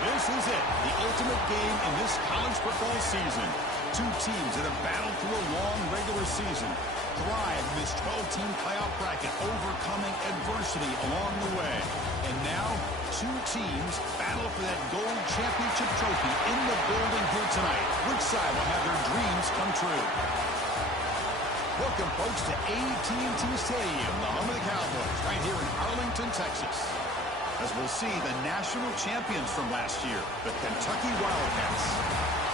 This is it, the ultimate game in this college football season. Two teams that have battled through a long regular season, thrive in this 12-team playoff bracket, overcoming adversity along the way. And now, two teams battle for that gold championship trophy in the building here tonight. Which side will have their dreams come true? Welcome, folks, to AT&T Stadium, the home of the Cowboys, right here in Arlington, Texas. As we'll see the national champions from last year, the Kentucky Wildcats,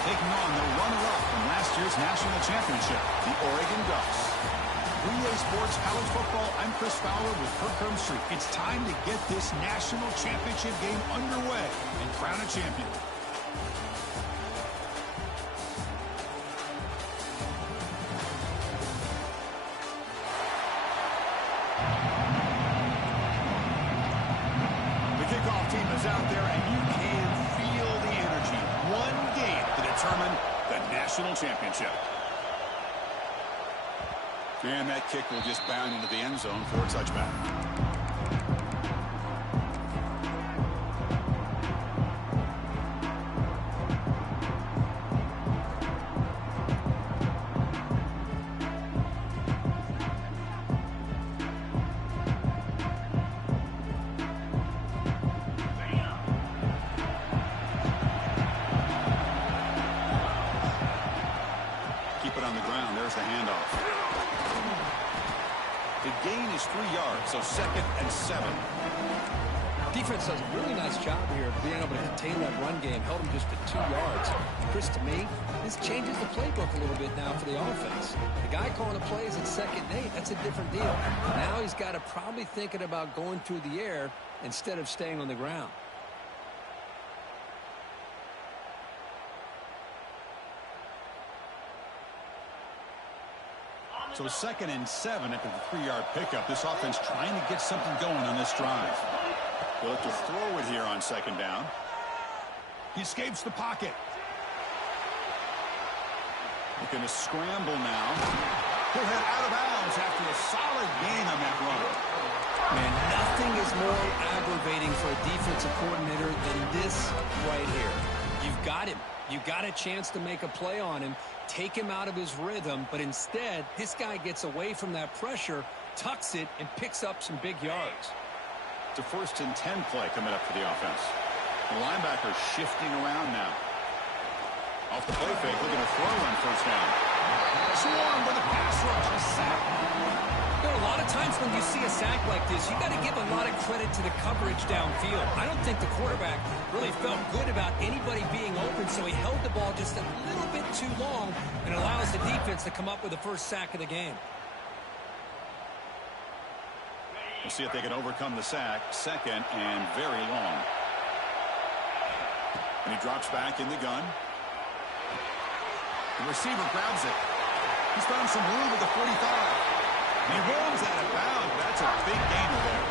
taking on the runner-up from last year's national championship, the Oregon Ducks. 3A Sports College Football, I'm Chris Fowler with Kirk Herbstreit. It's time to get this national championship game underway and crown a champion. Team is out there, and you can feel the energy. One game to determine the national championship. And that kick will just bound into the end zone for a touchback. So 2nd and 7. Defense does a really nice job here of being able to contain that run game. Held him just to 2 yards. Chris, to me, this changes the playbook a little bit now for the offense. The guy calling the plays at 2nd and 8, that's a different deal. Now he's got to probably thinking about going through the air instead of staying on the ground. So 2nd and 7 after the 3-yard pickup. This offense trying to get something going on this drive. They'll have to throw it here on 2nd down. He escapes the pocket. Looking to scramble now. He'll head out of bounds after a solid gain on that run. Man, nothing is more aggravating for a defensive coordinator than this right here. You've got him. You got a chance to make a play on him, take him out of his rhythm, but instead, this guy gets away from that pressure, tucks it, and picks up some big yards. It's a 1st and 10 play coming up for the offense. The linebacker shifting around now. Off the play fake, looking to throw on 1st down. Swarm with a pass rush, a sack. You know, a lot of times when you see a sack like this, you got to give a lot of credit to the coverage downfield. I don't think the quarterback really felt good about anybody being open, so he held the ball just a little bit too long and allows the defense to come up with the first sack of the game. We'll see if they can overcome the sack. 2nd and very long. And he drops back in the gun. The receiver grabs it. He's found some room at the 45. He rolls out of bounds. That's a big gainer there.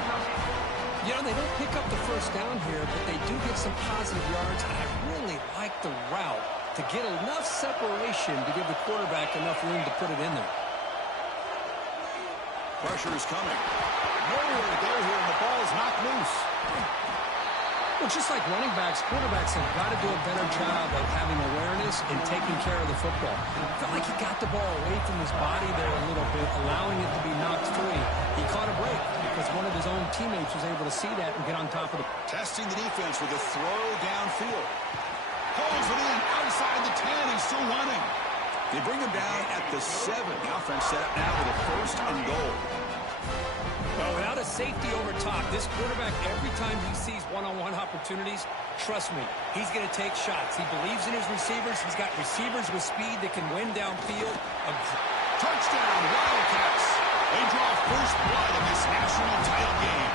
You know, they don't pick up the 1st down here, but they do get some positive yards, and I really like the route to get enough separation to give the quarterback enough room to put it in there. Pressure is coming. Nowhere to go here, and the ball is knocked loose. Well, just like running backs, quarterbacks have got to do a better job of having awareness and taking care of the football. I felt like he got the ball away from his body there a little bit, allowing it to be knocked free. He caught a break because one of his own teammates was able to see that and get on top of it. Testing the defense with a throw downfield. Pulls it in outside the 10. He's still running. They bring him down at the 7. The offense set up now with a 1st and goal. Well, without a safety over top, this quarterback, every time he sees one-on-one opportunities, trust me, he's going to take shots. He believes in his receivers. He's got receivers with speed that can win downfield. Touchdown, Wildcats. They draw first blood in this national title game.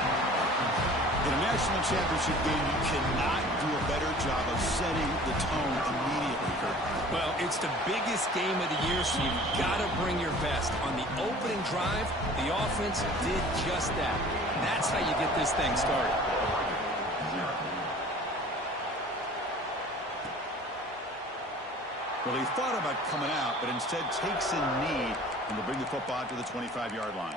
In a national championship game, you cannot do a better job of setting the tone immediately, Kirk. Well, it's the biggest game of the year, so you've got to bring your best. On the opening drive, the offense did just that. That's how you get this thing started. Well, he thought about coming out, but instead takes a knee and will bring the football to the 25-yard line.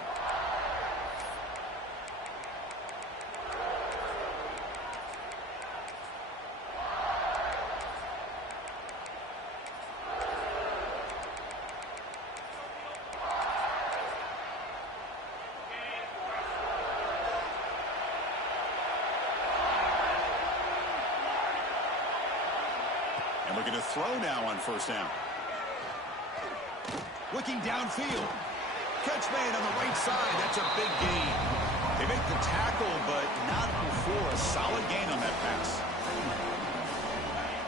And looking to throw now on first down. Looking downfield. Catch made on the right side. That's a big gain. They make the tackle, but not before a solid gain on that pass.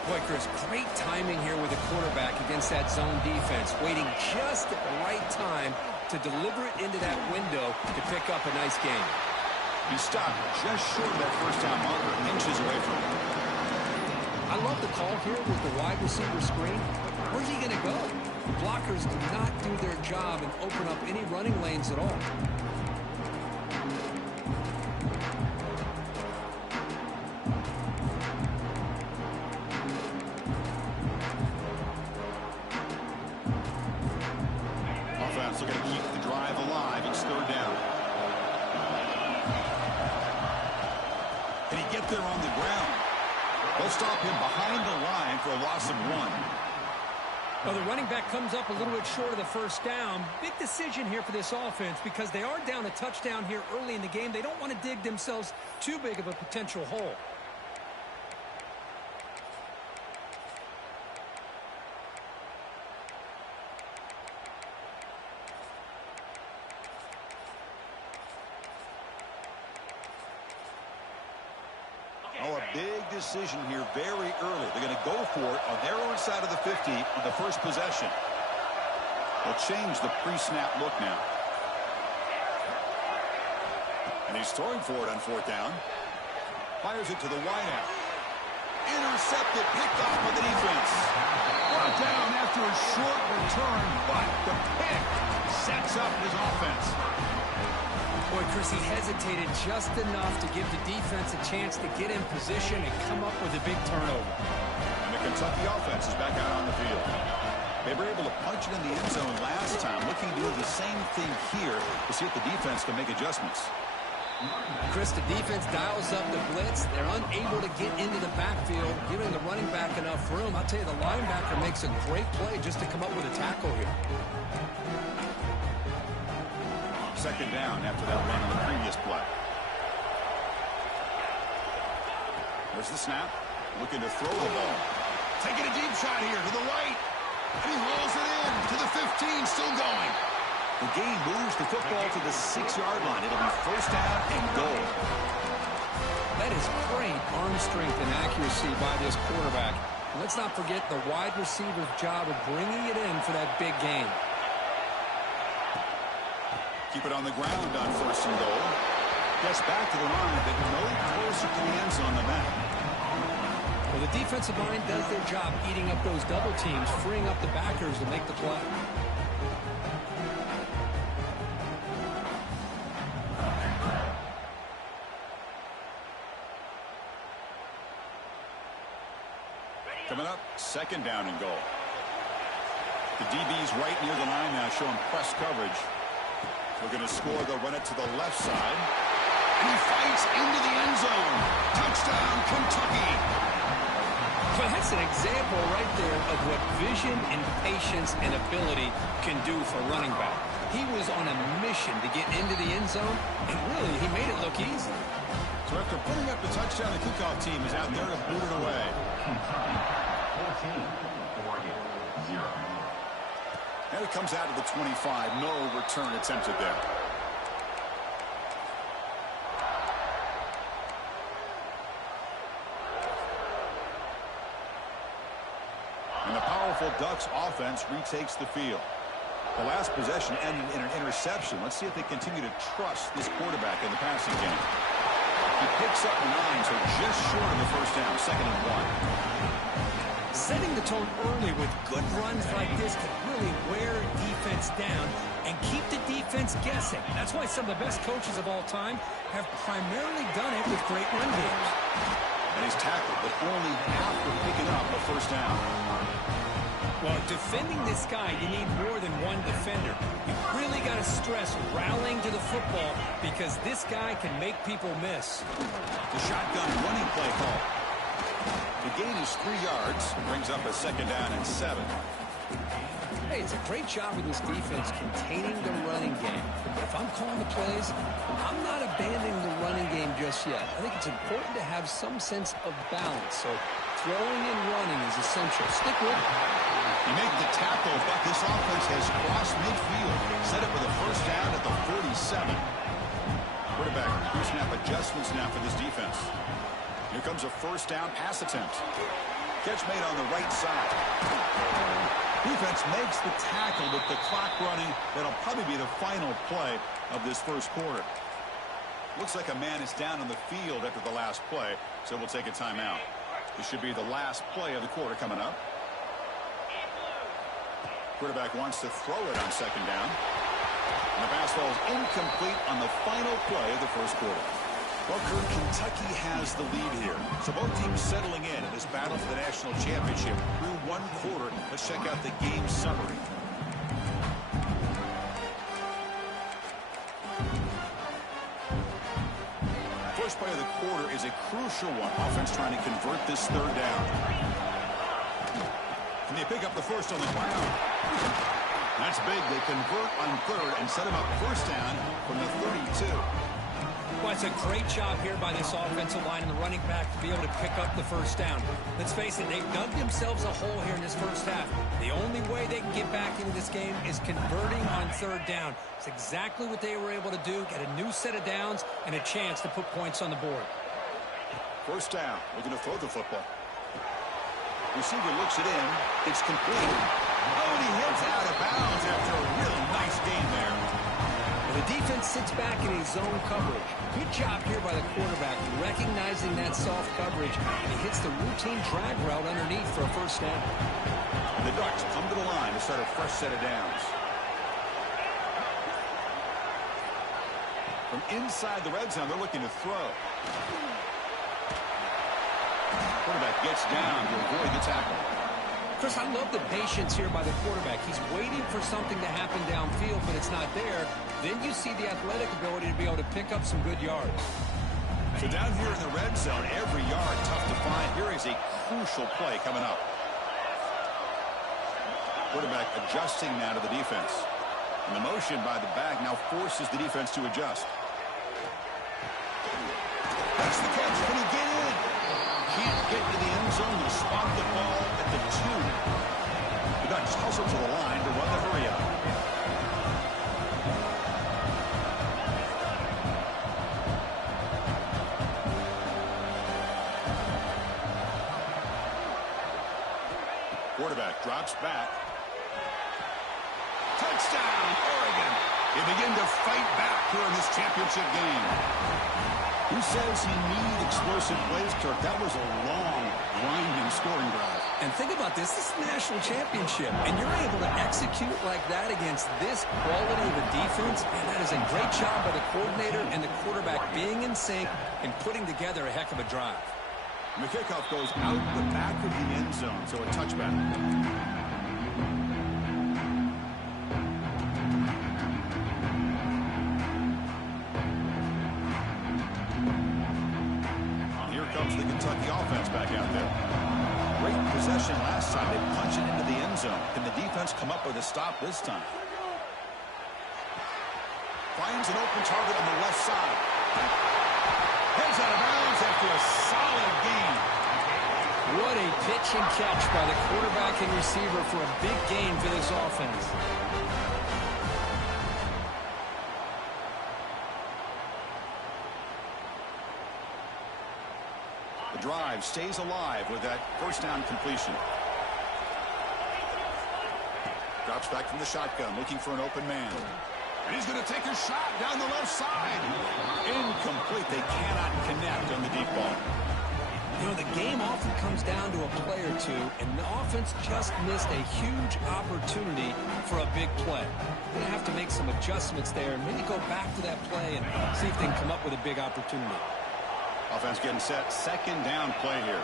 Boy, Chris, great timing here with the quarterback against that zone defense, waiting just at the right time to deliver it into that window to pick up a nice gain. He stopped just short of that first down marker, inches away from it. I love the call here with the wide receiver screen. Where's he going to go? Blockers do not do their job and open up any running lanes at all. Offense looking to keep the drive alive. It's third down. Can he get there on the ground? They'll stop him behind the line for a loss of 1. Well, the running back comes up a little bit short of the first down. Big decision here for this offense because they are down a touchdown here early in the game. They don't want to dig themselves too big of a potential hole. Oh, a big decision here very early. They're going to go for it on their own side of the 50 on the first possession. They'll change the pre-snap look now. And he's throwing for it on fourth down. Fires it to the wideout. Intercepted, picked off by the defense. Brought down after a short return, but the pick sets up his offense. Boy, Chris, he hesitated just enough to give the defense a chance to get in position and come up with a big turnover. And the Kentucky offense is back out on the field. They were able to punch it in the end zone last time, looking to do the same thing here to see if the defense can make adjustments. Chris, the defense dials up the blitz. They're unable to get into the backfield, giving the running back enough room. I'll tell you, the linebacker makes a great play just to come up with a tackle here. Second down after that run on the previous play. There's the snap. Looking to throw the ball. Taking a deep shot here to the right. And he rolls it in to the 15, still going. The game moves the football to the 6-yard line. It'll be first down and goal. That is great arm strength and accuracy by this quarterback. Let's not forget the wide receiver's job of bringing it in for that big gain. Keep it on the ground on first and goal. Gets back to the line, but no closer to the end zone than that. Well, the defensive line does their job eating up those double teams, freeing up the backers to make the play. Coming up, second down and goal. The DB's right near the line now, showing press coverage. We're going to score. They'll run it to the left side. And he fights into the end zone. Touchdown, Kentucky. Well, that's an example right there of what vision and patience and ability can do for a running back. He was on a mission to get into the end zone, and really, he made it look easy. So after putting up the touchdown, the kickoff team is out there to boot it away. 14, Oregon, 0. And it comes out of the 25. No return attempted there. And the powerful Ducks offense retakes the field. The last possession ended in an interception. Let's see if they continue to trust this quarterback in the passing game. He picks up 9, so just short of the first down, 2nd and 1. Setting the tone early with good runs like this can really wear defense down and keep the defense guessing. That's why some of the best coaches of all time have primarily done it with great run games. And he's tackled, but only after picking up a first down. Well, defending this guy, you need more than one defender. You really got to stress rallying to the football because this guy can make people miss. The shotgun running play call. The gain is 3 yards. Brings up a 2nd down and 7. Hey, say, it's a great job with this defense containing the running game. But if I'm calling the plays, I'm not abandoning the running game just yet. I think it's important to have some sense of balance. So throwing and running is essential. Stick with it. You make the tackle, but this offense has crossed midfield. Set up for the first down at the 47. Quarterback pre-snap adjustments now for this defense. Here comes a first down pass attempt. Catch made on the right side. Defense makes the tackle with the clock running. That'll probably be the final play of this first quarter. Looks like a man is down on the field after the last play, so we'll take a timeout. This should be the last play of the quarter coming up. Quarterback wants to throw it on second down. And the pass falls incomplete on the final play of the first quarter. Well, Kurt, Kentucky has the lead here. So both teams settling in this battle for the national championship through one quarter. Let's check out the game summary. First play of the quarter is a crucial one. Offense trying to convert this third down. Can they pick up the first on the ground? That's big. They convert on third and set him up first down from the 32. Well, it's a great job here by this offensive line and the running back to be able to pick up the first down. Let's face it, they've dug themselves a hole here in this first half. The only way they can get back into this game is converting on third down. It's exactly what they were able to do, get a new set of downs and a chance to put points on the board. First down, looking to throw the football. Receiver looks it in. It's complete. Oh, and he heads out of bounds after a real nice gain there. The defense sits back in his zone coverage. Good job here by the quarterback, recognizing that soft coverage, and he hits the routine drag route underneath for a first down. The Ducks come to the line to start a fresh set of downs. From inside the red zone, they're looking to throw. Quarterback gets down to avoid the tackle. Chris, I love the patience here by the quarterback. He's waiting for something to happen downfield, but it's not there. Then you see the athletic ability to be able to pick up some good yards. So down here in the red zone, every yard tough to find. Here is a crucial play coming up. Quarterback adjusting now to the defense. And the motion by the back now forces the defense to adjust. That's the catch. Can he get in? Can't get to the end zone. He'll spot the ball at the 2. The Ducks hustle to the line to run the hurry up. Quarterback drops back. Touchdown, Oregon. They begin to fight back here in this championship game. Who says you need explosive plays, Kirk? That was a long, grinding scoring drive. And think about this. This is the national championship, and you're able to execute like that against this quality of a defense, and that is a great job by the coordinator and the quarterback being in sync and putting together a heck of a drive. And the kickoff goes out the back of the end zone, so a touchback. The Kentucky offense back out there. Great possession last time. They punch it into the end zone. Can the defense come up with a stop this time? Finds an open target on the left side. Heads out of bounds after a solid gain. What a pitch and catch by the quarterback and receiver for a big gain for this offense. The drive stays alive with that first down completion. Drops back from the shotgun, looking for an open man. And he's going to take a shot down the left side. Incomplete. They cannot connect on the deep ball. You know, the game often comes down to a play or two, and the offense just missed a huge opportunity for a big play. They're going to have to make some adjustments there and maybe go back to that play and see if they can come up with a big opportunity. Offense getting set. Second down play here.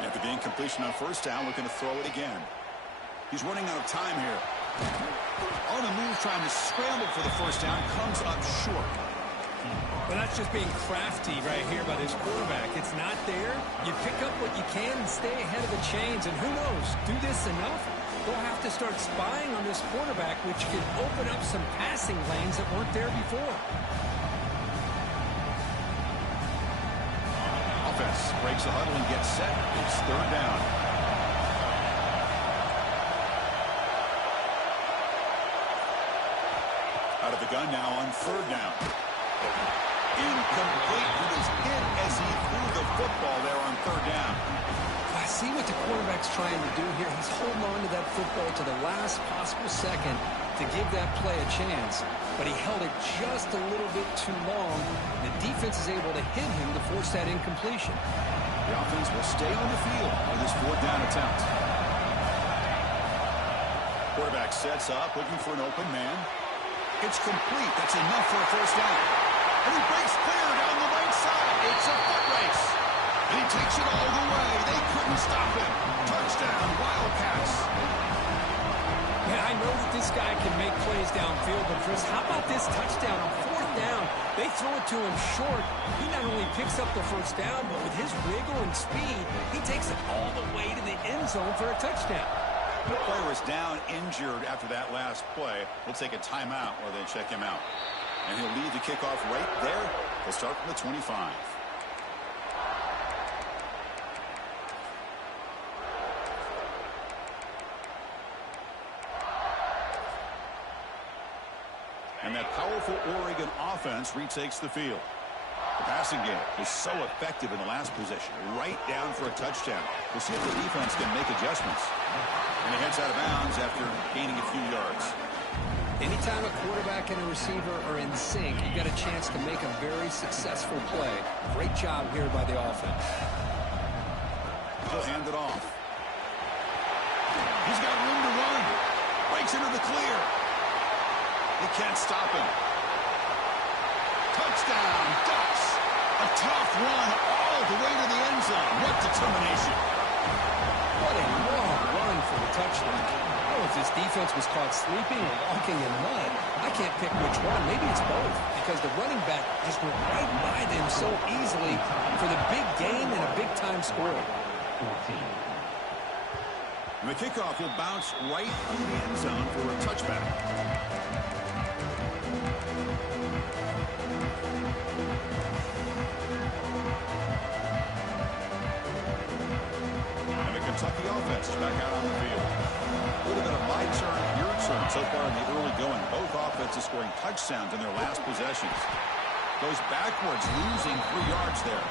After the incompletion on first down, looking to throw it again. He's running out of time here. On the move, trying to scramble for the first down. Comes up short. Well, that's just being crafty right here by this quarterback. It's not there. You pick up what you can and stay ahead of the chains. And who knows, do this enough, they'll have to start spying on this quarterback, which could open up some passing lanes that weren't there before. Offense breaks the huddle and gets set. It's third down. Out of the gun now on third down. Incomplete. He was hit as he threw the football there on third down. I see what the quarterback's trying to do here. He's holding on to that football to the last possible second to give that play a chance. But he held it just a little bit too long. The defense is able to hit him to force that incompletion. The offense will stay on the field with his fourth down attempt. Quarterback sets up, looking for an open man. It's complete. That's enough for a first down. And he breaks clear down the right side. It's a foot race. And he takes it all the way. They couldn't stop him. Touchdown, Wildcats. Yeah, I know that this guy can make plays downfield, but Chris, how about this touchdown on fourth down? They throw it to him short. He not only picks up the first down, but with his wiggle and speed, he takes it all the way to the end zone for a touchdown. The player is down injured after that last play. We'll take a timeout while they check him out. And he'll lead the kickoff right there. They'll start from the 25. And that powerful Oregon offense retakes the field. The passing game was so effective in the last possession. Right down for a touchdown. We'll see if the defense can make adjustments. And he heads out of bounds after gaining a few yards. Anytime a quarterback and a receiver are in sync, you got a chance to make a very successful play. Great job here by the offense. He'll hand it off. He's got room to run. Breaks into the clear. They can't stop him. Touchdown, Ducks. A tough run all the way to the end zone. What determination. What a long run for the touchdown. I don't know if this defense was caught sleeping or walking in mud. I can't pick which one. Maybe it's both, because the running back just went right by them so easily for the big gain and a big-time score. And the kickoff will bounce right through the end zone for a touchback. And the Kentucky offense is back out on the field. Would have been a my turn, your turn so far in the early going. Both offenses scoring touchdowns in their last possessions. Goes backwards, losing 3 yards there.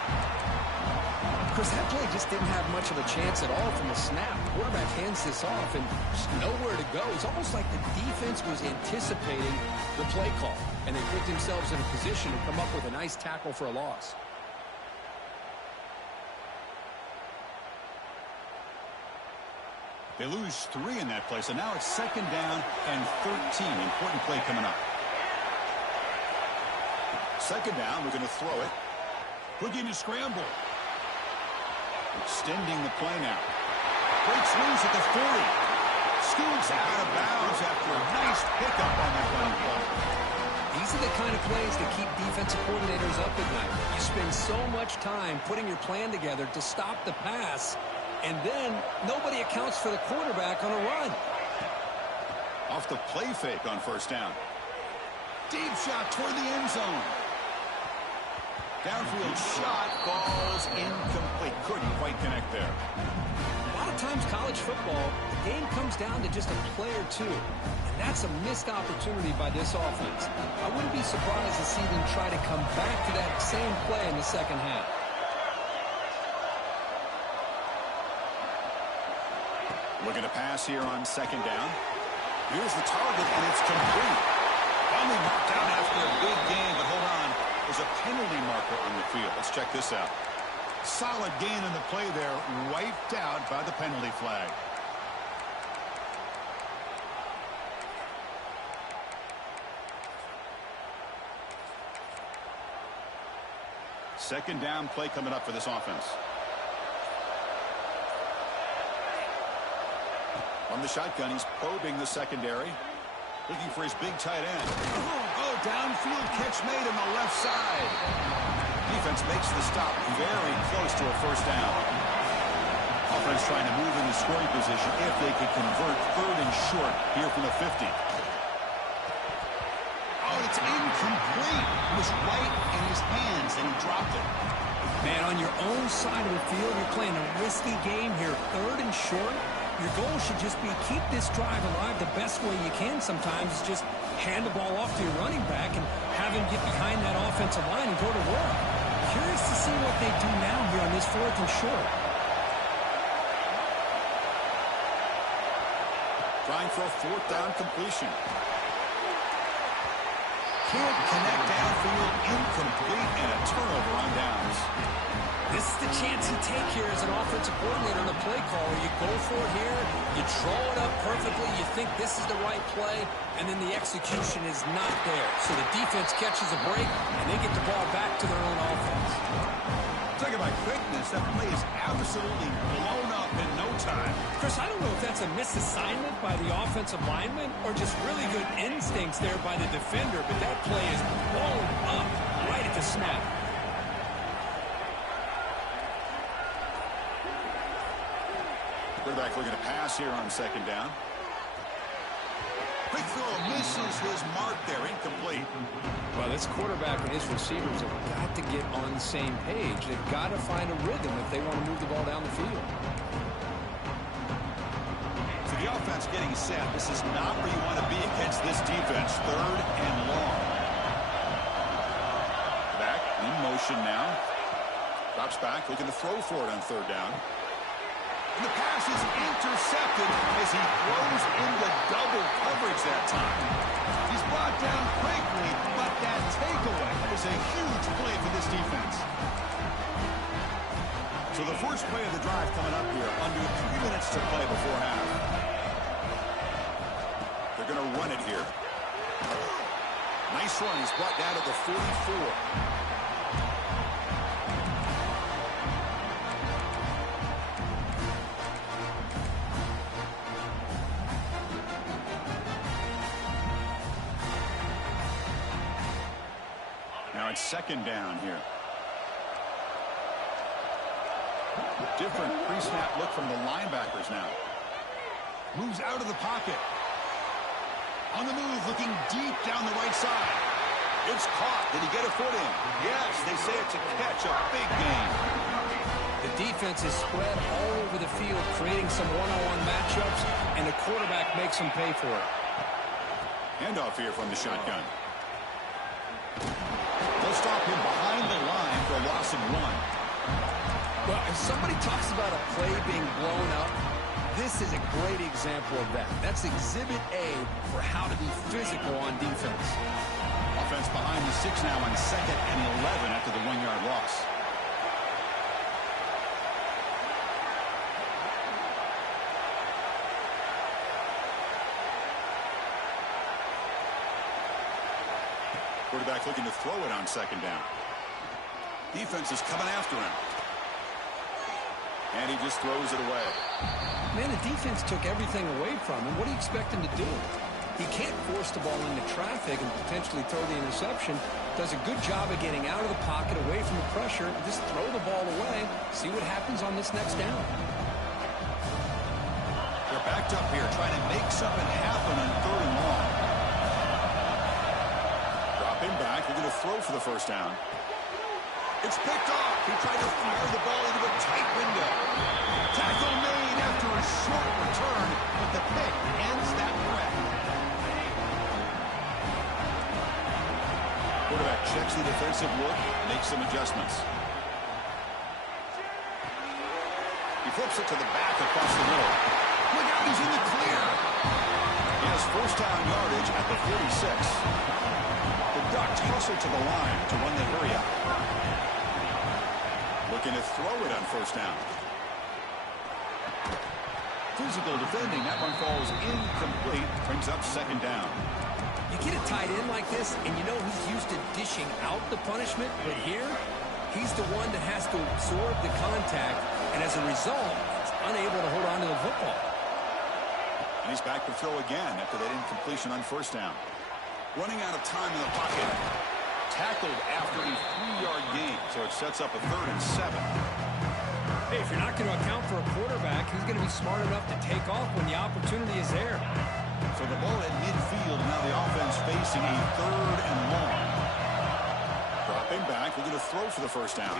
Chris, that play just didn't have much of a chance at all from the snap. The quarterback hands this off and just nowhere to go. It's almost like the defense was anticipating the play call, and they put themselves in a position to come up with a nice tackle for a loss. They lose 3 in that play, so now it's second down and 13. Important play coming up. Second down, we're going to throw it. Looking to scramble. Extending the play now. Breaks loose at the 40. Scoots out of bounds after a nice pickup on that running play. These are the kind of plays that keep defensive coordinators up at night. You spend so much time putting your plan together to stop the pass, and then nobody accounts for the quarterback on a run. Off the play fake on first down. Deep shot toward the end zone. Downfield shot falls incomplete. Couldn't quite connect there. A lot of times college football, the game comes down to just a play or two. And that's a missed opportunity by this offense. I wouldn't be surprised to see them try to come back to that same play in the second half. Looking to pass here on second down. Here's the target, and it's complete. Finally marked out after a big gain, but hold on. There's a penalty marker on the field. Let's check this out. Solid gain in the play there, wiped out by the penalty flag. Second down play coming up for this offense. From the shotgun, he's probing the secondary. Looking for his big tight end. Oh, downfield catch made on the left side. Defense makes the stop very close to a first down. Offense trying to move in the scoring position if they could convert 3rd and short here from the 50. Oh, it's incomplete. It was right in his hands, and he dropped it. Man, on your own side of the field, you're playing a risky game here. 3rd and short. Your goal should just be keep this drive alive the best way you can sometimes is just hand the ball off to your running back and have him get behind that offensive line and go to work. Curious to see what they do now here on this 4th and short. Trying for a 4th down completion. Can't connect downfield, incomplete, and a turnover on downs. This is the chance you take here as an offensive coordinator and a play caller. You go for it here, you draw it up perfectly, you think this is the right play, and then the execution is not there. So the defense catches a break, and they get the ball back to their own offense. Talking about quickness, that play is absolutely blown up in no time. Chris, I don't know if that's a misassignment by the offensive lineman or just really good instincts there by the defender, but that play is blown up right at the snap. Quarterback looking to pass here on 2nd down. Quick throw misses his mark there, incomplete. Well, this quarterback and his receivers have got to get on the same page. They've got to find a rhythm if they want to move the ball down the field. So the offense getting set. This is not where you want to be against this defense. 3rd and long. Back in motion now. Drops back, looking to throw for it on 3rd down. And the pass is intercepted as he throws into double coverage that time. He's brought down quickly, but that takeaway is a huge play for this defense. So the first play of the drive coming up here, under 3 minutes to play before half. They're going to run it here. Nice run. He's brought down to the 44. Now it's 2nd down here. Different pre-snap look from the linebackers now. Moves out of the pocket. On the move, looking deep down the right side. It's caught. Did he get a foot in? Yes, they say it's a catch, a big gain. The defense is spread all over the field, creating some one-on-one matchups, and the quarterback makes them pay for it. Handoff here from the shotgun. They'll stop him behind the line for a loss of 1. Well, if somebody talks about a play being blown up, this is a great example of that. That's Exhibit A for how to be physical on defense. Offense behind the 6 now on 2nd and 11 after the 1-yard loss. Quarterback looking to throw it on 2nd down. Defense is coming after him. And he just throws it away. Man, the defense took everything away from him. What do you expect him to do? He can't force the ball into traffic and potentially throw the interception. Does a good job of getting out of the pocket, away from the pressure, and just throw the ball away. See what happens on this next down. They're backed up here, trying to make something happen on 3rd and long. Drop him back. We're going to throw for the 1st down. It's picked off. He tried to fire the ball into a tight window. Tackle made after a short return, but the pick ends that threat. Quarterback checks the defensive look, makes some adjustments. He flips it to the back across the middle. Look out, he's in the clear. He has 1st down yardage at the 46. The Ducks hustle to the line to run the hurry up. Looking to throw it on 1st down. Physical defending. That one falls incomplete. Brings up 2nd down. You get a tight end like this, and you know he's used to dishing out the punishment, but here, he's the one that has to absorb the contact, and as a result, he's unable to hold on to the football. And he's back to throw again after that incompletion on 1st down. Running out of time in the pocket. Tackled after a 3-yard gain, so it sets up a 3rd and 7. Hey, if you're not going to account for a quarterback, he's going to be smart enough to take off when the opportunity is there. So the ball at midfield, now the offense facing a 3rd and long. Dropping back, looking to throw for the first down.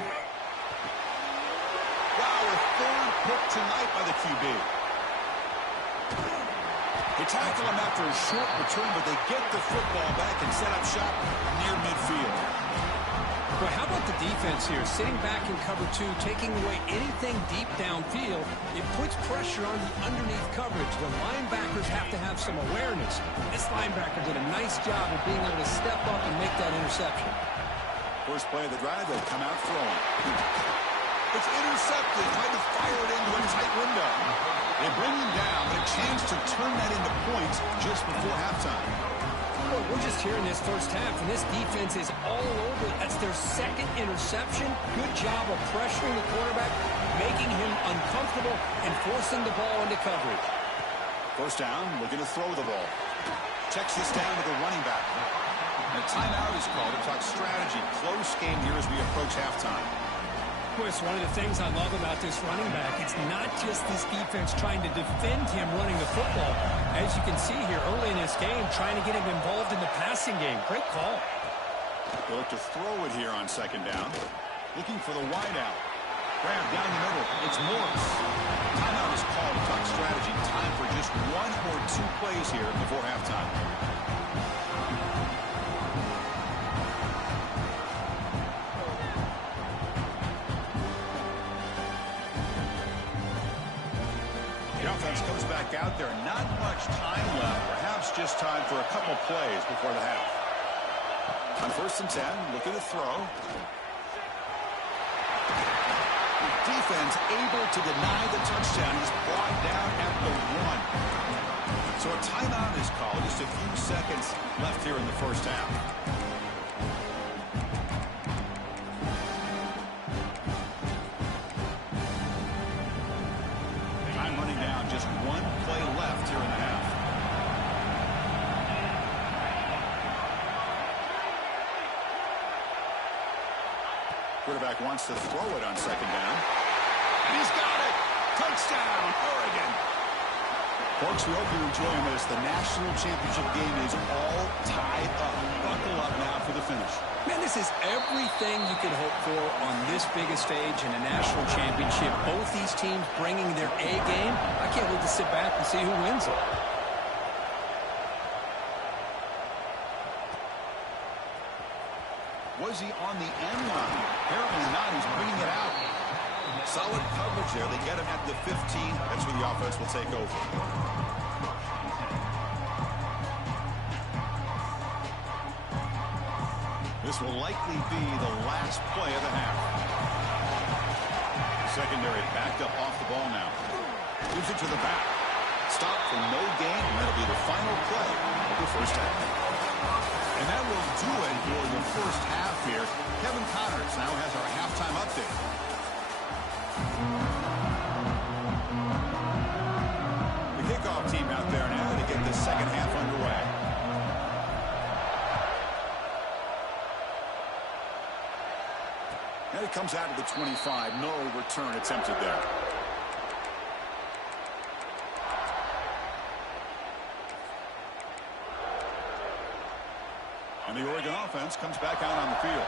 Wow, a 3rd pick tonight by the QB. They tackle him after a short return, but they get the football back and set up shop near midfield. Well, how about the defense here? Sitting back in cover 2, taking away anything deep downfield. It puts pressure on the underneath coverage. The linebackers have to have some awareness. This linebacker did a nice job of being able to step up and make that interception. First play of the drive, they'll come out throwing. It's intercepted, trying to fire it into a tight window. They bring him down, but a chance to turn that into points just before halftime. Well, we're just here in this first half, and this defense is all over. That's their 2nd interception. Good job of pressuring the quarterback, making him uncomfortable, and forcing the ball into coverage. First down, looking to throw the ball. Checks this down to the running back. And a timeout is called to talk strategy. Close game here as we approach halftime. It's one of the things I love about this running back. It's not just this defense trying to defend him running the football. As you can see here early in this game, trying to get him involved in the passing game. Great call. They'll look to throw it here on 2nd down. Looking for the wideout. Grab down the middle. It's Morris. Timeout is called to talk strategy. Time for just 1 or 2 plays here before halftime. Offense comes back out there. Not much time left. Perhaps just time for a couple plays before the half. On 1st and 10, looking to throw. Defense able to deny the touchdown. He's brought down at the 1. So a timeout is called. Just a few seconds left here in the first half. Quarterback wants to throw it on 2nd down. And he's got it! Touchdown, Oregon! Folks, we hope you're enjoying this. The national championship game is all tied up. Buckle up now for the finish. Man, this is everything you could hope for on this biggest stage in a national championship. Both these teams bringing their A game. I can't wait to sit back and see who wins it. Was he on the end line? Apparently not. He's bringing it out. Solid coverage there. They get him at the 15. That's where the offense will take over. This will likely be the last play of the half. Secondary backed up off the ball now. Gives it to the back. Stop for no gain, and that'll be the final play of the first half. And that will do it for the first half here. Kevin Connors now has our halftime update. The kickoff team out there now to get the second half underway. And it comes out of the 25. No return attempted there. And the Oregon offense comes back out on the field.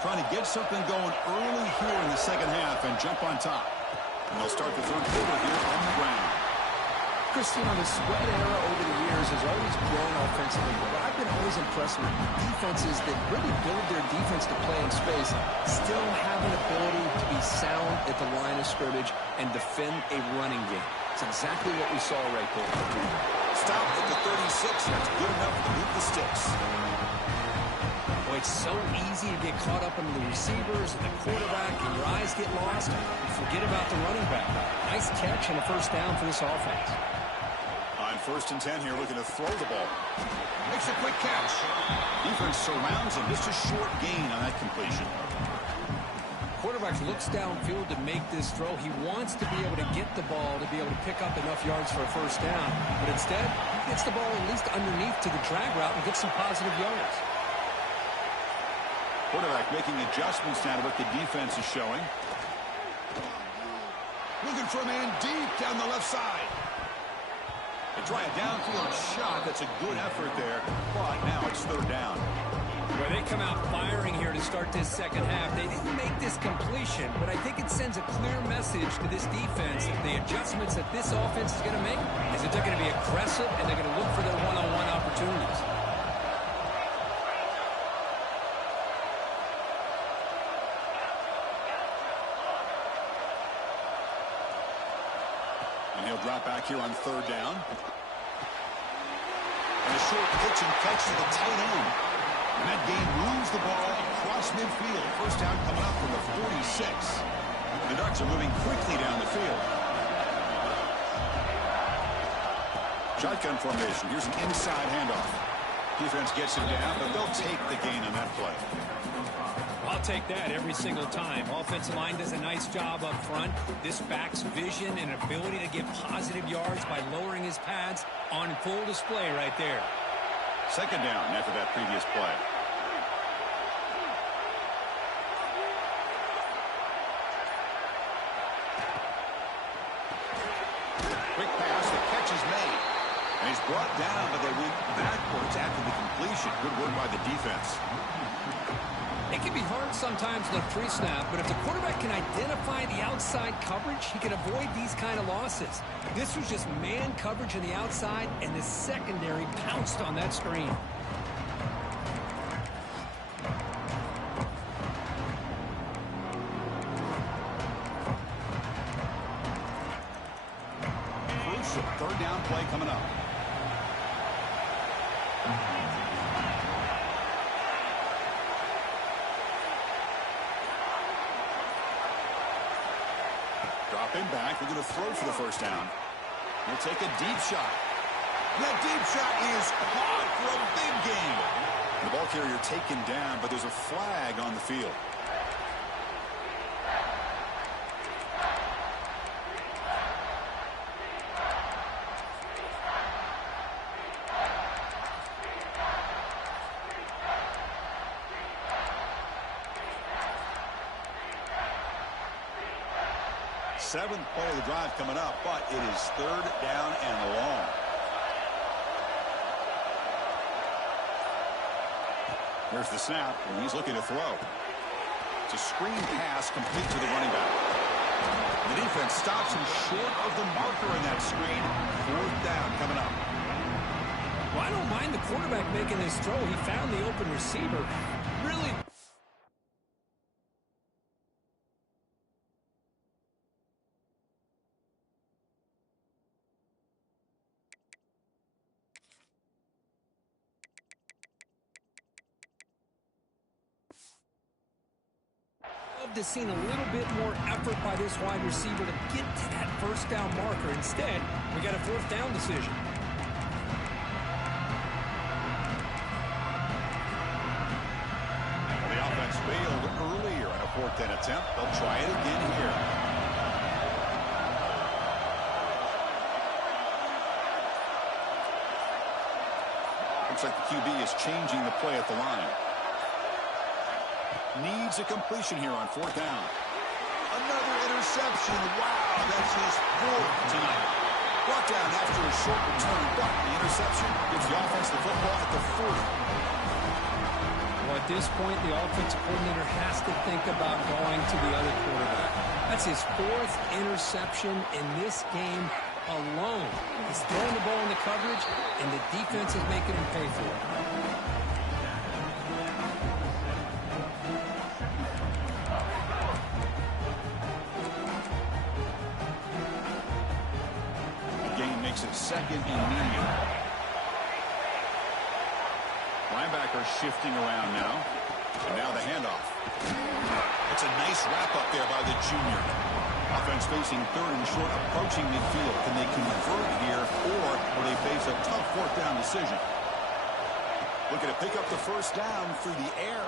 Trying to get something going early here in the second half and jump on top. And they'll start the third quarter here on the ground. Christine, the spread era over the years has always grown offensively, but I've been always impressed with defenses that really build their defense to play in space, still have an ability to be sound at the line of scrimmage and defend a running game. It's exactly what we saw right there. Stop at the 36. That's good enough to move the sticks. Boy, it's so easy to get caught up in the receivers and the quarterback, and your eyes get lost. You forget about the running back. Nice catch and a first down for this offense. On 1st and 10 here, looking to throw the ball. Makes a quick catch. Defense surrounds him. Just a short gain on that completion. Quarterback looks downfield to make this throw. He wants to be able to get the ball to be able to pick up enough yards for a first down. But instead, he gets the ball at least underneath to the drag route and gets some positive yards. Quarterback making adjustments now to what the defense is showing. for a man deep down the left side. They try a downfield shot. That's a good effort there, but now it's third down. Well, they come out firing here to start this second half. They didn't make this completion, but I think it sends a clear message to this defense that the adjustments that this offense is going to make is that they're going to be aggressive and they're going to look for their one-on-one opportunities. And he'll drop back here on third down. And a short pitch and catch to the tight end. And that game moves the ball across midfield. First down coming up from the 46. The Ducks are moving quickly down the field. Shotgun formation. Here's an inside handoff. Defense gets him down, but they'll take the gain on that play. I'll take that every single time. Offensive line does a nice job up front. This back's vision and ability to get positive yards by lowering his pads on full display right there. Second down after that previous play. Quick pass, the catch is made. And he's brought down, but they went backwards after the completion. Good work by the defense. It can be hard sometimes in a pre-snap, but if the quarterback can identify the outside coverage, he can avoid these kind of losses. This was just man coverage on the outside, and the secondary pounced on that screen. Crucial third down play coming up. Dropping back, they're going to throw for the first down. He'll take a deep shot. That deep shot is caught for a big gain. The ball carrier taken down, but there's a flag on the field. Seventh play of the drive coming up, but it is third down and long. There's the snap, and he's looking to throw. It's a screen pass complete to the running back. The defense stops him short of the marker in that screen. Fourth down coming up. Well, I don't mind the quarterback making this throw. He found the open receiver. Really love to see a little bit more effort by this wide receiver to get to that first down marker. Instead, we got a fourth down decision. Well, the offense failed earlier on a fourth down attempt. They'll try it again here. Looks like the QB is changing the play at the line. Needs a completion here on fourth down. Another interception. Wow, that's his fourth tonight. Brought down after a short return, but the interception gives the offense the football at the 40. Well, at this point, the offensive coordinator has to think about going to the other quarterback. That's his fourth interception in this game alone. He's throwing the ball in the coverage, and the defense is making him pay for it. Second and medium. Linebacker shifting around now. And now the handoff. It's a nice wrap up there by the junior. Offense facing third and short, approaching midfield. Can they convert here, or will they face a tough fourth down decision? Looking to pick up the first down through the air.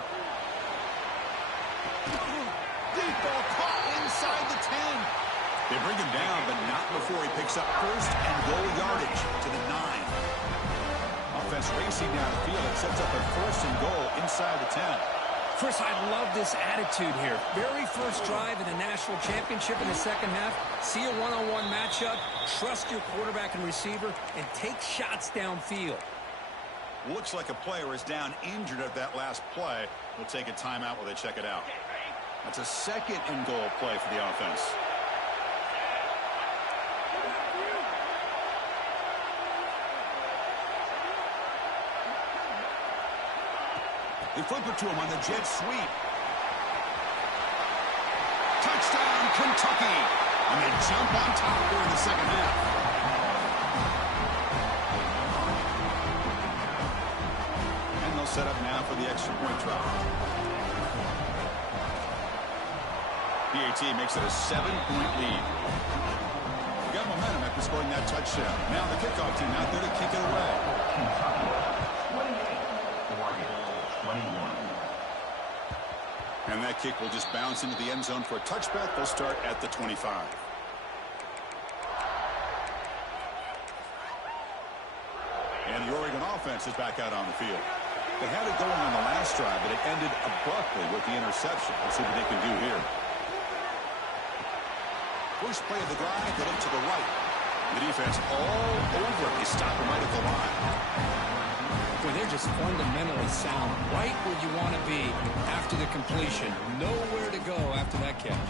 Deep ball caught inside the 10. They bring him down, but not before he picks up first and goal yardage to the 9. Offense racing down the field. It sets up a first and goal inside the 10. Chris, I love this attitude here. Very first drive in the national championship in the second half. See a one-on-one matchup, trust your quarterback and receiver, and take shots downfield. Looks like a player is down injured at that last play. We'll take a timeout while they check it out. That's a second and goal play for the offense. They flip it to him on the jet sweep. Touchdown, Kentucky. And they jump on top here in the second half. And they'll set up now for the extra point try. PAT makes it a 7-point lead. They got momentum after scoring that touchdown. Now the kickoff team out there to kick it away. And that kick will just bounce into the end zone for a touchback. They'll start at the 25. And the Oregon offense is back out on the field. They had it going on the last drive, but it ended abruptly with the interception. Let's see what they can do here. First play of the drive, they look to the right. The defense all over it. They stop him right at the line. Boy, they're just fundamentally sound, right where you want to be after the completion. Nowhere to go after that catch.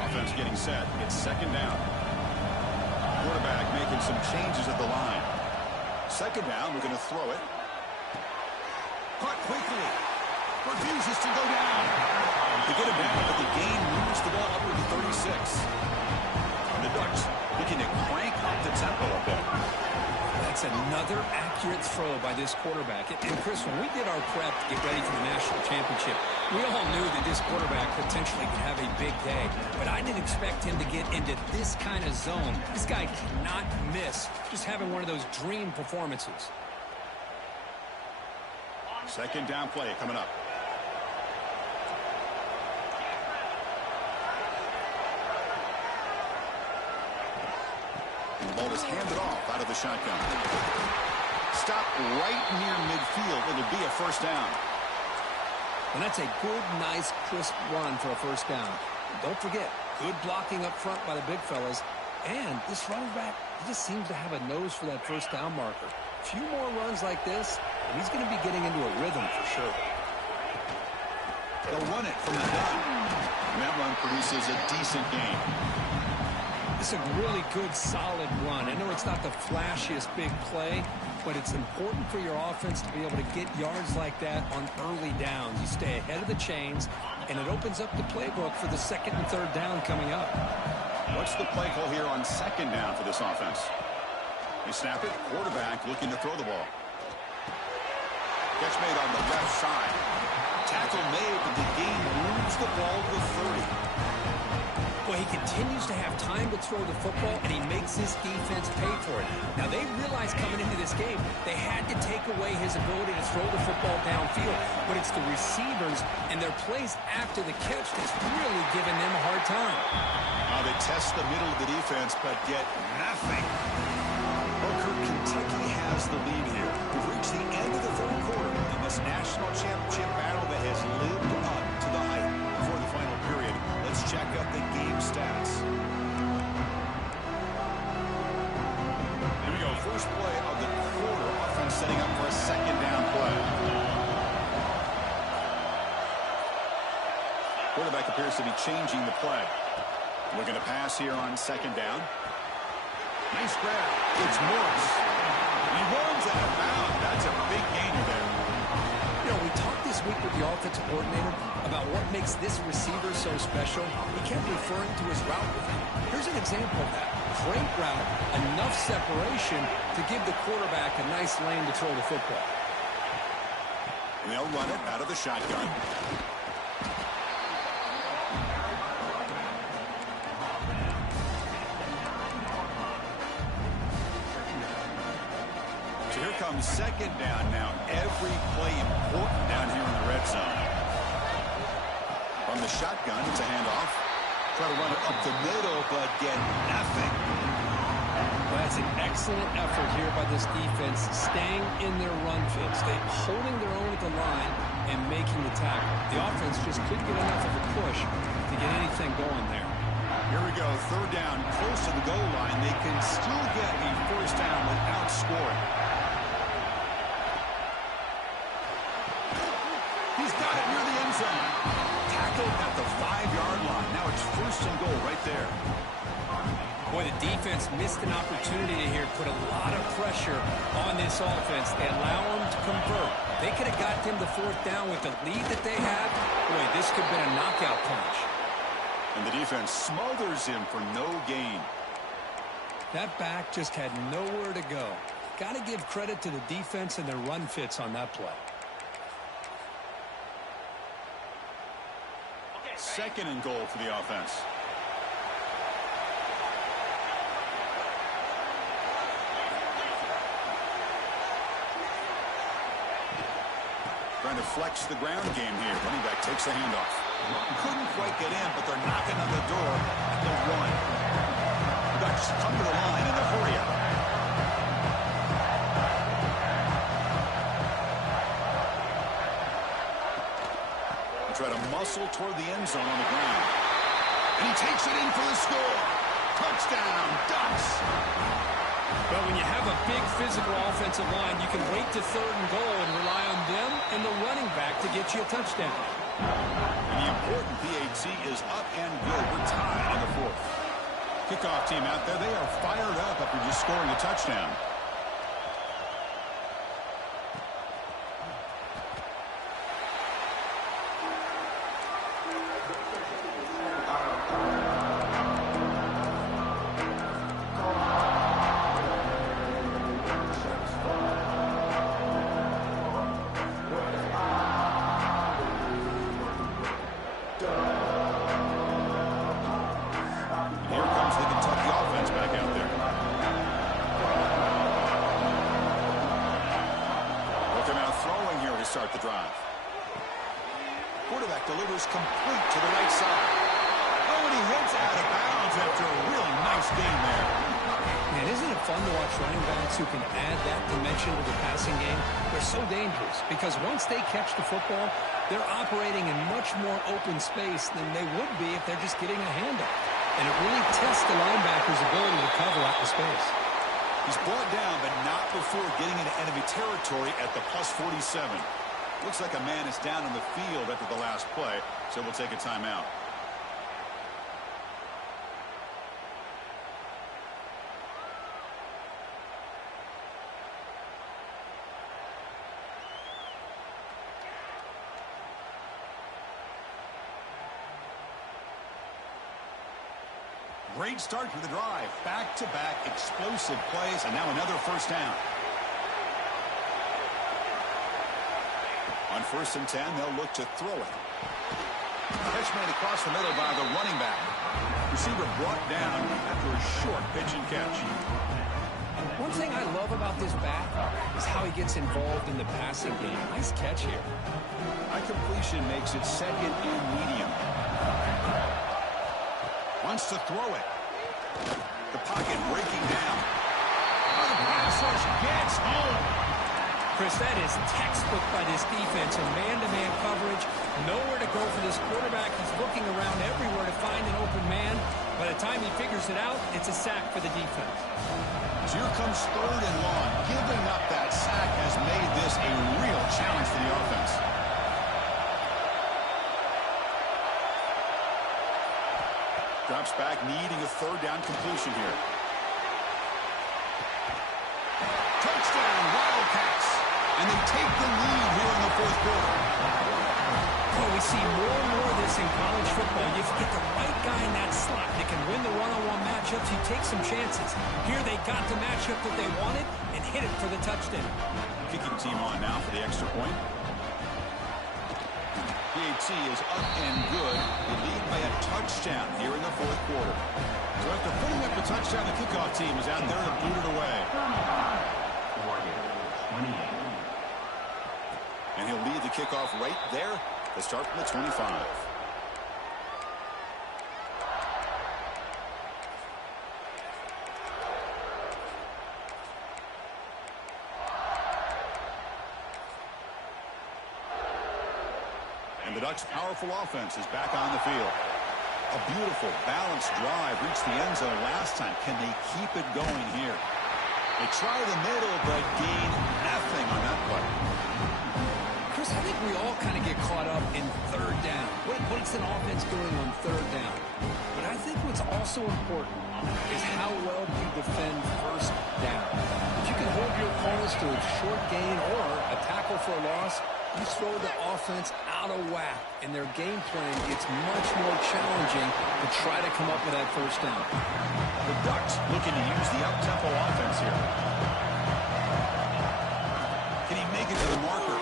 Offense getting set. It's second down. Quarterback making some changes at the line. Second down, we're going to throw it. Caught quickly. Refuses to go down. They get it down, but the gain moves the ball upward to 36. And the Ducks looking to crank up the tempo a bit. That's another accurate throw by this quarterback. And Chris, when we did our prep to get ready for the national championship, we all knew that this quarterback potentially could have a big day. But I didn't expect him to get into this kind of zone. This guy cannot miss just having one of those dream performances. Second down play coming up. And the ball is handed off out of the shotgun. Stop right near midfield. It'll be a first down. And that's a good, nice, crisp run for a first down. Don't forget, good blocking up front by the big fellas. And this running back, he just seems to have a nose for that first down marker. A few more runs like this, and he's going to be getting into a rhythm for sure. They'll run it from the gun. And that run produces a decent gain. It's a really good, solid run. I know it's not the flashiest big play, but it's important for your offense to be able to get yards like that on early downs. You stay ahead of the chains, and it opens up the playbook for the second and third down coming up. What's the play call here on second down for this offense? They snap it. Quarterback looking to throw the ball. Catch made on the left side. Tackle made, but the gain moves the ball to the 30. Well, he continues to have time to throw the football, and he makes his defense pay for it. Now, they realized coming into this game they had to take away his ability to throw the football downfield, but it's the receivers and their plays after the catch that's really giving them a hard time. They test the middle of the defense, but get nothing. Booker, Kentucky has the lead here. We've reached the end of the third quarter in this national championship battle that has lived up to the hype before the final period. Let's check out the game stats. Here we go. First play of the quarter. Offense setting up for a second down play. Quarterback appears to be changing the play. Looking to pass here on second down. Nice grab. It's Morris. He runs out of bounds. That's a big gainer there. You know, we talked this week with the offensive coordinator about what makes this receiver so special. He kept referring to his route with him. Here's an example of that. Great route, enough separation to give the quarterback a nice lane to throw the football. And they'll run it out of the shotgun. Here comes second down now. Every play important down here in the red zone. From the shotgun, it's a handoff. Try to run it up the middle, but get nothing. Well, That's an excellent effort here by this defense, staying in their run fits. They holding their own at the line and making the tackle. The offense just couldn't get enough of a push to get anything going there. Here we go, third down, close to the goal line. They can still get a first down without scoring. He's got it near the end zone. Tackled at the 5-yard line. Now it's first and goal right there. Boy, the defense missed an opportunity here, put a lot of pressure on this offense. They allow them to convert. They could have got them the fourth down with the lead that they have. Boy, this could have been a knockout punch. And the defense smothers him for no gain. That back just had nowhere to go. Got to give credit to the defense and their run fits on that play. Second and goal for the offense. Trying to flex the ground game here. Running back takes the handoff. Couldn't quite get in, but they're knocking on the door at the 1. Ducks come to the line in a hurry up. They try to muscle toward the end zone on the ground. And he takes it in for the score. Touchdown, Ducks. But when you have a big physical offensive line, you can wait to third and goal and rely on them and the running back to get you a touchdown. And the important PAT is up and good. We're tied in the 4th. Kickoff team out there, they are fired up after just scoring a touchdown. Start the drive. Quarterback delivers complete to the right side. Oh, and he heads out of bounds after a really nice game there. Man, isn't it fun to watch running backs who can add that dimension to the passing game? They're so dangerous because once they catch the football, they're operating in much more open space than they would be if they're just getting a handoff. And it really tests the linebacker's ability to cover out the space. He's brought down, but not before getting into enemy territory at the +47. Looks like a man is down on the field after the last play, so we'll take a timeout. Great start to the drive. Back-to-back explosive plays, and now another first down. On 1st and 10, they'll look to throw it. Catch made across the middle by the running back. Receiver brought down after a short pitch and catch. One thing I love about this back is how he gets involved in the passing game. Nice catch here. High completion makes it second and medium. Wants to throw it. The pocket breaking down. Oh, the pass rush gets home. Chris, that is textbook by this defense in man-to-man coverage. Nowhere to go for this quarterback. He's looking around everywhere to find an open man. By the time he figures it out, it's a sack for the defense. So here comes third and long. Giving up that sack has made this a real challenge for the offense. Drops back, needing a third down completion here. Touchdown, Wildcats. And they take the lead here in the 4th quarter. Well, we see more and more of this in college football. You get the right guy in that slot that can win the one-on-one matchups. You take some chances. Here they got the matchup that they wanted and hit it for the touchdown. Kicking team on now for the extra point. PAT is up and good. They lead by a touchdown here in the 4th quarter. So after putting up the touchdown, the kickoff team is out there to boot it away. And he'll lead the kickoff right there to start from the 25. Ducks' powerful offense is back on the field. A beautiful, balanced drive reached the end zone last time. Can they keep it going here? They try the middle, but gain nothing on that play. Chris, I think we all kind of get caught up in third down. What's an offense doing on third down? But I think what's also important is how well you defend first down. If you can hold your opponents to a short gain or a tackle for a loss, you throw the offense out of whack, and their game plan gets much more challenging to try to come up with that first down. The Ducks looking to use the up-tempo offense here. Can he make it to the marker?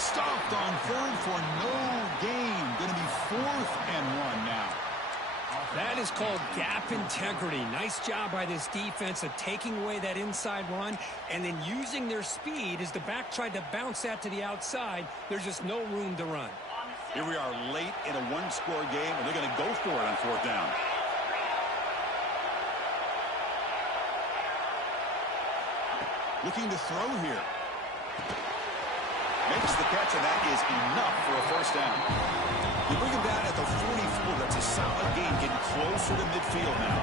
Stopped on third for no gain. Going to be 4th and 1 now. That is called gap integrity. Nice job by this defense of taking away that inside run and then using their speed as the back tried to bounce that to the outside. There's just no room to run. Here we are late in a one-score game, and they're going to go for it on 4th down. Looking to throw here. Makes the catch, and that is enough for a first down. You bring him down at the 44. That's a solid gain, getting closer to midfield now.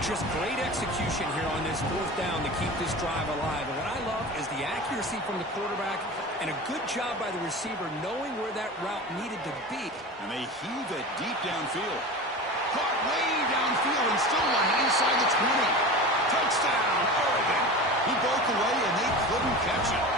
Just great execution here on this 4th down to keep this drive alive. And what I love is the accuracy from the quarterback and a good job by the receiver knowing where that route needed to be. And they heave it deep downfield. Caught way downfield and still one inside the 20. Touchdown, Oregon. He broke away and they couldn't catch him.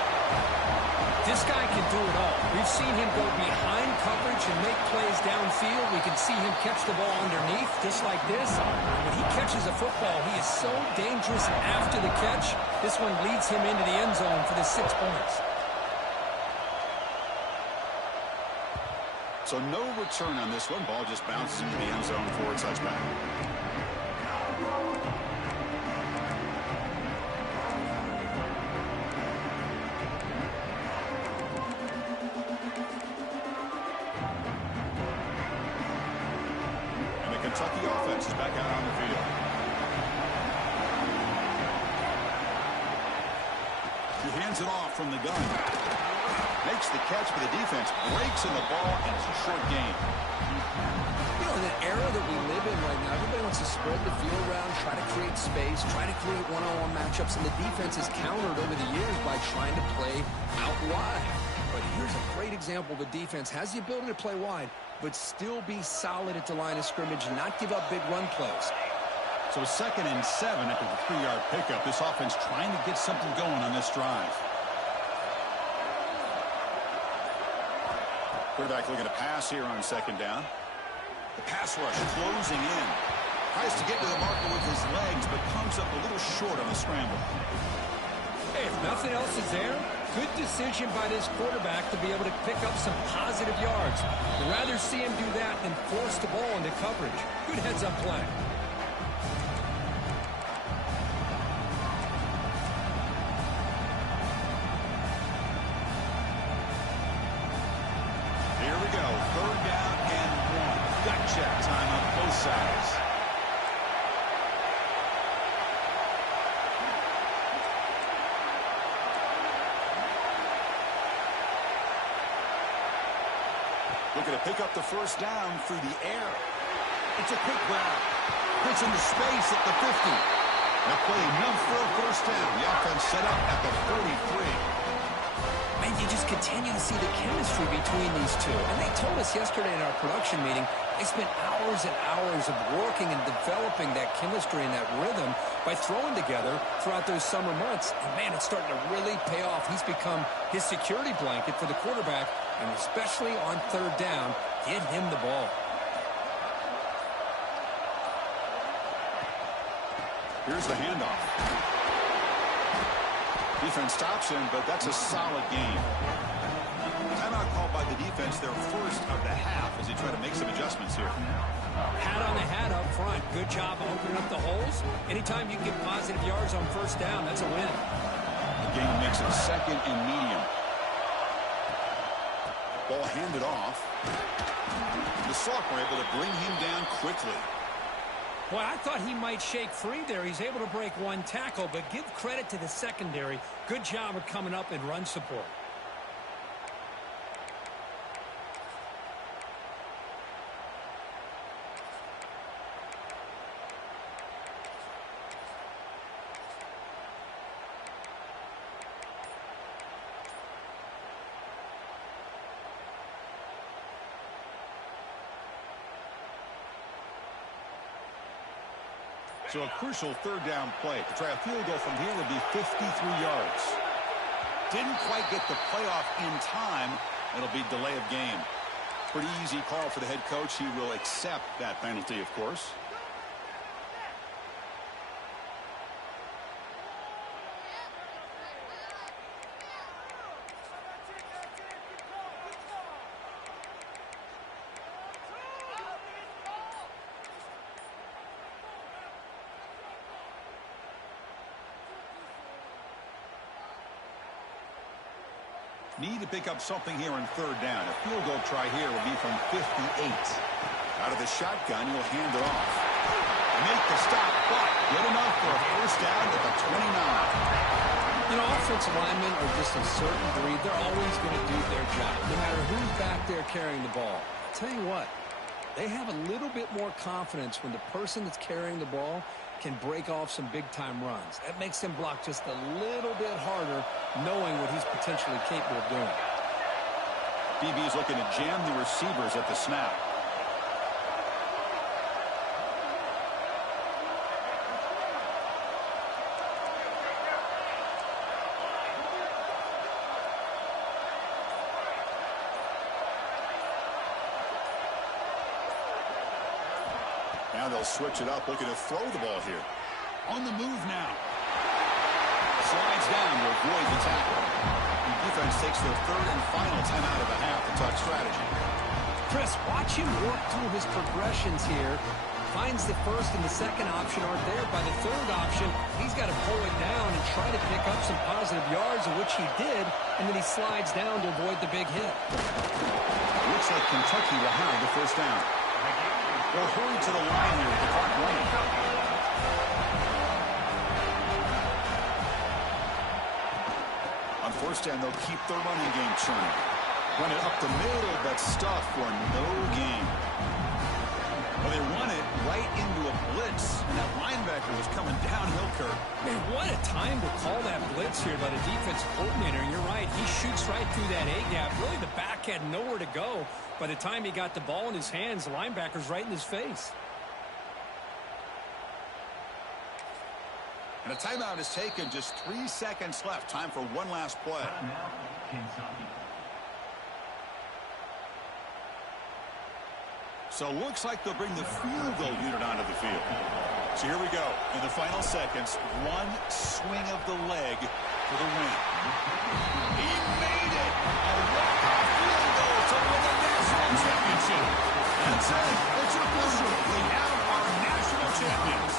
This guy can do it all. We've seen him go behind coverage and make plays downfield. We can see him catch the ball underneath, just like this. When he catches a football, he is so dangerous after the catch. This one leads him into the end zone for the 6 points. So no return on this one. Ball just bounces into the end zone for a touchback. Kentucky offense is back out on the field. He hands it off from the gun. Makes the catch, but the defense breaks in the ball, and it's a short gain. You know, in the era that we live in right now, everybody wants to spread the field around, try to create space, try to create one-on-one matchups, and the defense has countered over the years by trying to play out wide. But here's a great example. The defense has the ability to play wide, but still be solid at the line of scrimmage and not give up big run plays. So 2nd and 7 after the 3-yard pickup. This offense trying to get something going on this drive. Quarterback looking to pass here on 2nd down. The pass rush closing in. Tries to get to the marker with his legs, but comes up a little short on the scramble. Hey, if nothing else is there, good decision by this quarterback to be able to pick up some positive yards. I'd rather see him do that than force the ball into coverage. Good heads-up play. Here we go. 3rd down and 1. Gut check time on both sides. Looking to pick up the first down through the air. It's a quick grab. Puts into space at the 50. That play enough for a first down. The offense set up at the 43. Man, you just continue to see the chemistry between these two. And they told us yesterday in our production meeting, they spent hours and hours of working and developing that chemistry and that rhythm by throwing together throughout those summer months. And, man, it's starting to really pay off. He's become his security blanket for the quarterback, and especially on 3rd down, get him the ball. Here's the handoff. Defense stops him, but that's a solid game. Timeout called by the defense, their first of the half, as they try to make some adjustments here. Hat on the hat up front. Good job opening up the holes. Anytime you can get positive yards on 1st down, that's a win. The game makes it 2nd and medium. Ball handed off. The Sock were able to bring him down quickly. Well, I thought he might shake free there. He's able to break one tackle, but give credit to the secondary. Good job of coming up in run support. So a crucial third down play. To try a field goal from here would be 53 yards. Didn't quite get the playoff in time. It'll be delay of game. Pretty easy call for the head coach. He will accept that penalty, of course. Need to pick up something here on third down. A field goal try here will be from 58. Out of the shotgun, he'll hand it off. Make the stop, but good enough for a first down at the 29. You know, offensive linemen are just a certain breed. They're always going to do their job, no matter who's back there carrying the ball. I'll tell you what, they have a little bit more confidence when the person that's carrying the ball can break off some big-time runs. That makes him block just a little bit harder, knowing what he's potentially capable of doing. DB's looking to jam the receivers at the snap. Now they'll switch it up, looking to throw the ball here. On the move now. Slides down to avoid the tackle. The defense takes their third and final timeout of the half to talk strategy. Chris, watch him work through his progressions here. Finds the first and the second option aren't there. By the third option, he's got to pull it down and try to pick up some positive yards, of which he did, and then he slides down to avoid the big hit. Looks like Kentucky will have the first down. They'll hurry to the line here with the clock running. On first down, they'll keep the running game churning. Run it up the middle, but stuff for no gain. Well, they run it right into a blitz, and that linebacker was coming downhill, Kirk. Man, what a time to call that blitz here by the defensive coordinator. And you're right, he shoots right through that A-gap. Really, the back had nowhere to go. By the time he got the ball in his hands, the linebacker's right in his face. And a timeout is taken. Just 3 seconds left. Time for one last play. So it looks like they'll bring the field goal unit onto the field. So here we go. In the final seconds, one swing of the leg for the win. He made it! A walk-off field goal to win the national championship. That's it. It's official. We have our national champions.